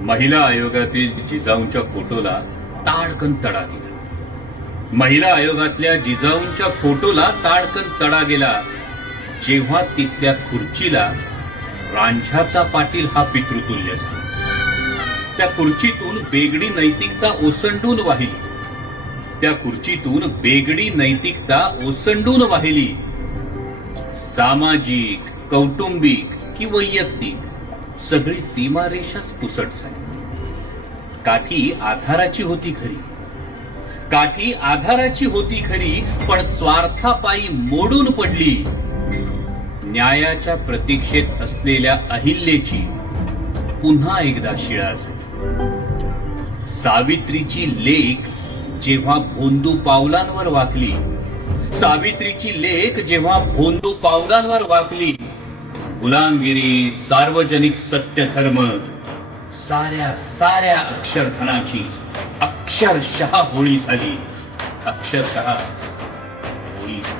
महिला आयोगातील जिजाऊंच्या फोटोला ताडकन तडा गेला. महिला आयोगातल्या जिजाऊंच्या फोटोला ताडकन तडा गेला जेव्हा तिथल्या खुर्चीला रांझ्याचा पाटील हा पितृतुल्य झाला. त्या खुर्चीतून बेगडी नैतिकता ओसंडून वाहिली. त्या खुर्चीतून बेगडी नैतिकता ओसंडून वाहिली. सामाजिक, कौटुंबिक की वैयक्तिक सगळी सीमारेषाच पुसट झाली. काठी आधाराची होती खरी, काठी आधाराची होती खरी, पण स्वार्थापायी मोडून पडली. न्यायाच्या प्रतीक्षेत असलेल्या अहिल्याची पुन्हा एकदा शिळा झाली. सावित्रीची लेक जेव्हा भोंदू पावलांवर वाकली, सावित्रीची लेक जेव्हा भोंदू पावलांवर वाकली, गुलामगिरी, सार्वजनिक सत्यधर्म, साऱ्या अक्षरधनाची अक्षरशः होळी झाली. अक्षरशः होळी झाली.